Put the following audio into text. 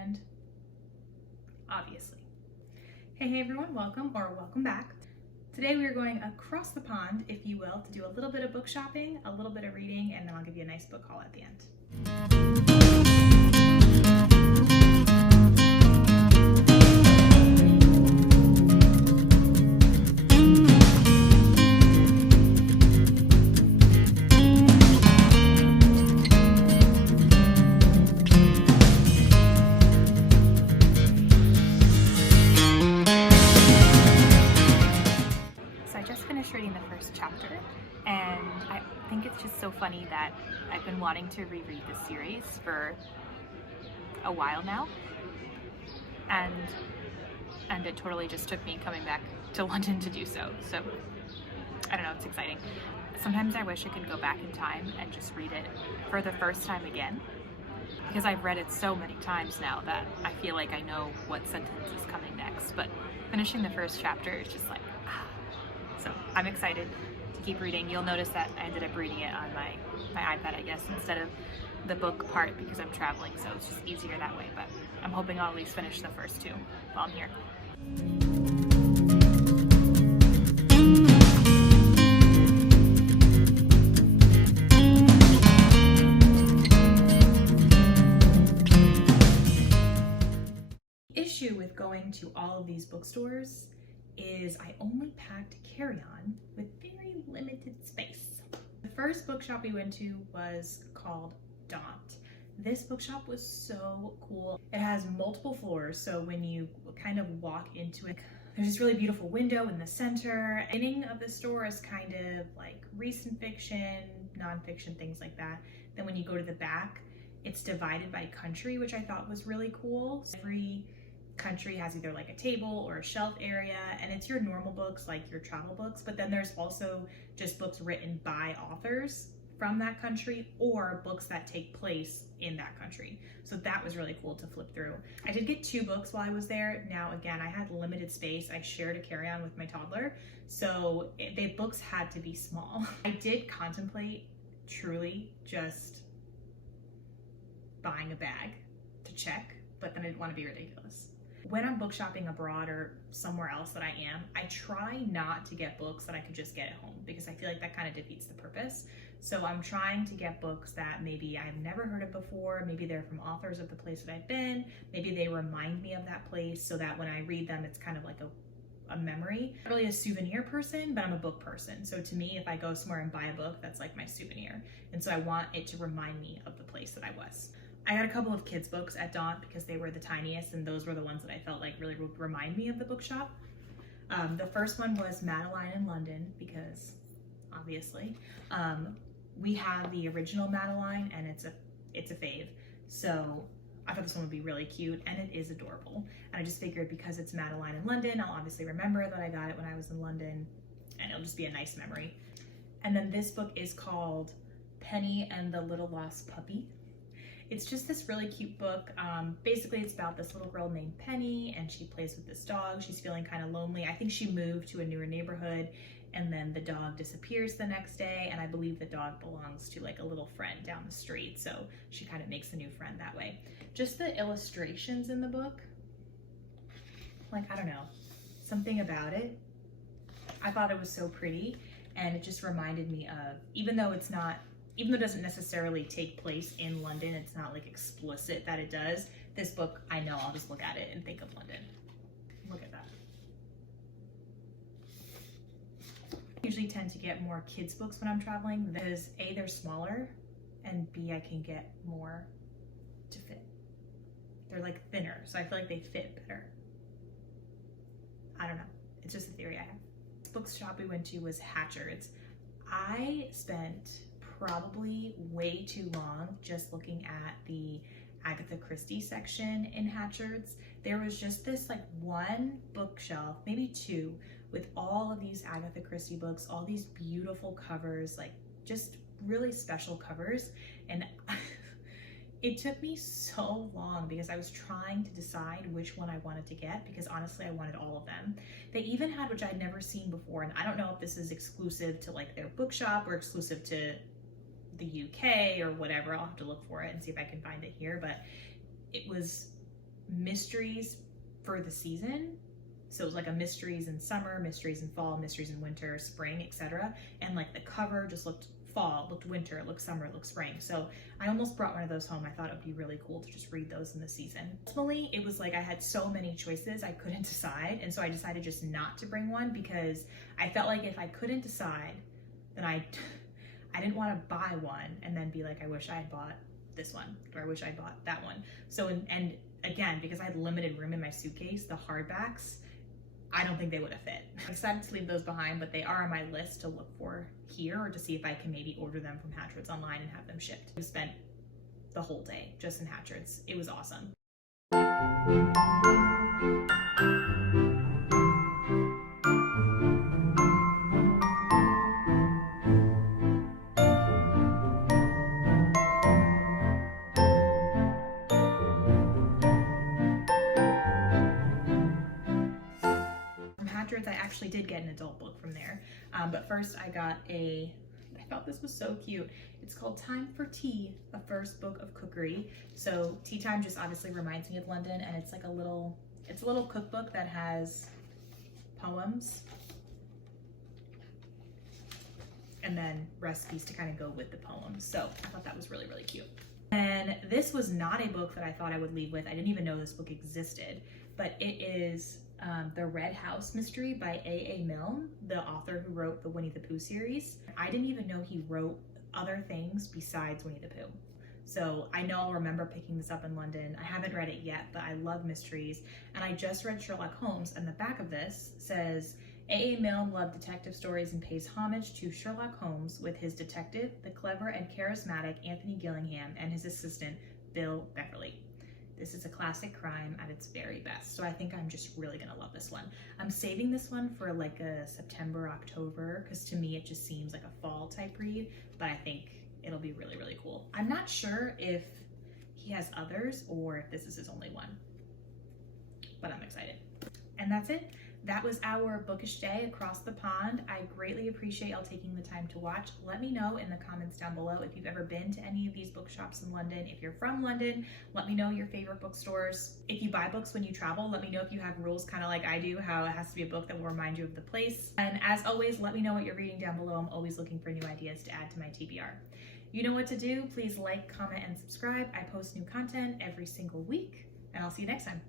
brand? Obviously. Hey everyone, welcome back. Today we are going across the pond, if you will, to do a little bit of book shopping, a little bit of reading, and then I'll give you a nice book haul at the end. Reading the first chapter, and I think it's just so funny that I've been wanting to reread this series for a while now, and it totally just took me coming back to London to do so. So I don't know, it's exciting. Sometimes I wish I could go back in time and just read it for the first time again, because I've read it so many times now that I feel like I know what sentence is coming next, but finishing the first chapter is just like, so I'm excited to keep reading. You'll notice that I ended up reading it on my iPad, I guess, instead of the book part because I'm traveling, so it's just easier that way. But I'm hoping I'll at least finish the first two while I'm here. Issue with going to all of these bookstores is I only packed carry-on with very limited space. The first bookshop we went to was called Daunt. This bookshop was so cool. It has multiple floors, so when you kind of walk into it, there's this really beautiful window in the center. The beginning of the store is kind of like recent fiction, nonfiction, things like that. Then when you go to the back, it's divided by country, which I thought was really cool. Every country has either like a table or a shelf area, and it's your normal books, like your travel books, but then there's also just books written by authors from that country or books that take place in that country. So that was really cool to flip through. I did get 2 books while I was there. Now again, I had limited space. I shared a carry-on with my toddler, so the books had to be small. I did contemplate truly just buying a bag to check, but then I didn't want to be ridiculous. When I'm book shopping abroad or somewhere else that I am, I try not to get books that I could just get at home because I feel like that kind of defeats the purpose. So I'm trying to get books that maybe I've never heard of before, maybe they're from authors of the place that I've been, maybe they remind me of that place so that when I read them, it's kind of like a memory. I'm not really a souvenir person, but I'm a book person. So to me, if I go somewhere and buy a book, that's like my souvenir. And so I want it to remind me of the place that I was. I got a couple of kids' books at Daunt because they were the tiniest, and those were the ones that I felt like really would remind me of the bookshop. The first one was Madeline in London because, obviously, we have the original Madeline, and it's a fave. So I thought this one would be really cute, and it is adorable. And I just figured because it's Madeline in London, I'll obviously remember that I got it when I was in London, and it'll just be a nice memory. And then this book is called Penny and the Little Lost Puppy. It's just this really cute book. Basically, it's about this little girl named Penny, and she plays with this dog. She's feeling kind of lonely. I think she moved to a newer neighborhood, and then the dog disappears the next day, and I believe the dog belongs to like a little friend down the street, so she kind of makes a new friend that way. Just the illustrations in the book, like, I don't know, something about it. I thought it was so pretty, and it just reminded me of, even though it doesn't necessarily take place in London, it's not like explicit that it does. This book, I know I'll just look at it and think of London. Look at that. I usually tend to get more kids books when I'm traveling because A, they're smaller, and B, I can get more to fit. They're like thinner, so I feel like they fit better. I don't know, it's just a theory I have. This bookshop we went to was Hatchard's. I spent probably way too long just looking at the Agatha Christie section in Hatchard's. There was just this like one bookshelf, maybe 2, with all of these Agatha Christie books, all these beautiful covers, like just really special covers. And it took me so long because I was trying to decide which one I wanted to get because honestly, I wanted all of them. They even had, which I'd never seen before, and I don't know if this is exclusive to like their bookshop or exclusive to the UK or whatever. I'll have to look for it and see if I can find it here, but it was mysteries for the season. So it was like a mysteries in summer, mysteries in fall, mysteries in winter, spring, etc. And like the cover just looked fall, looked winter, it looked summer, it looked spring. So I almost brought one of those home. I thought it would be really cool to just read those in the season. Ultimately, it was like I had so many choices I couldn't decide. And so I decided just not to bring one because I felt like if I couldn't decide, then I didn't want to buy one and then be like, I wish I had bought this one, or I wish I bought that one. So, and again, because I had limited room in my suitcase, the hardbacks, I don't think they would have fit. I decided to leave those behind, but they are on my list to look for here, or to see if I can maybe order them from Hatchard's online and have them shipped. We spent the whole day just in Hatchard's. It was awesome. I actually did get an adult book from there, but first I thought this was so cute. It's called Time for Tea, a first book of cookery. So tea time just obviously reminds me of London, and it's like a little cookbook that has poems and then recipes to kind of go with the poems. So I thought that was really, really cute. And this was not a book that I thought I would leave with. I didn't even know this book existed, but it is The Red House Mystery by A.A. Milne, the author who wrote the Winnie the Pooh series. I didn't even know he wrote other things besides Winnie the Pooh. So I know I'll remember picking this up in London. I haven't read it yet, but I love mysteries. And I just read Sherlock Holmes, and the back of this says, A.A. Milne loved detective stories and pays homage to Sherlock Holmes with his detective, the clever and charismatic Anthony Gillingham, and his assistant, Bill Beverly. This is a classic crime at its very best. So I think I'm just really gonna love this one. I'm saving this one for like a September, October, because to me it just seems like a fall type read, but I think it'll be really, really cool. I'm not sure if he has others or if this is his only one, but I'm excited. And that's it. That was our bookish day across the pond. I greatly appreciate y'all taking the time to watch. Let me know in the comments down below if you've ever been to any of these bookshops in London. If you're from London, let me know your favorite bookstores. If you buy books when you travel, let me know if you have rules kind of like I do, how it has to be a book that will remind you of the place. And as always, let me know what you're reading down below. I'm always looking for new ideas to add to my TBR. You know what to do. Please like, comment, and subscribe. I post new content every single week, and I'll see you next time.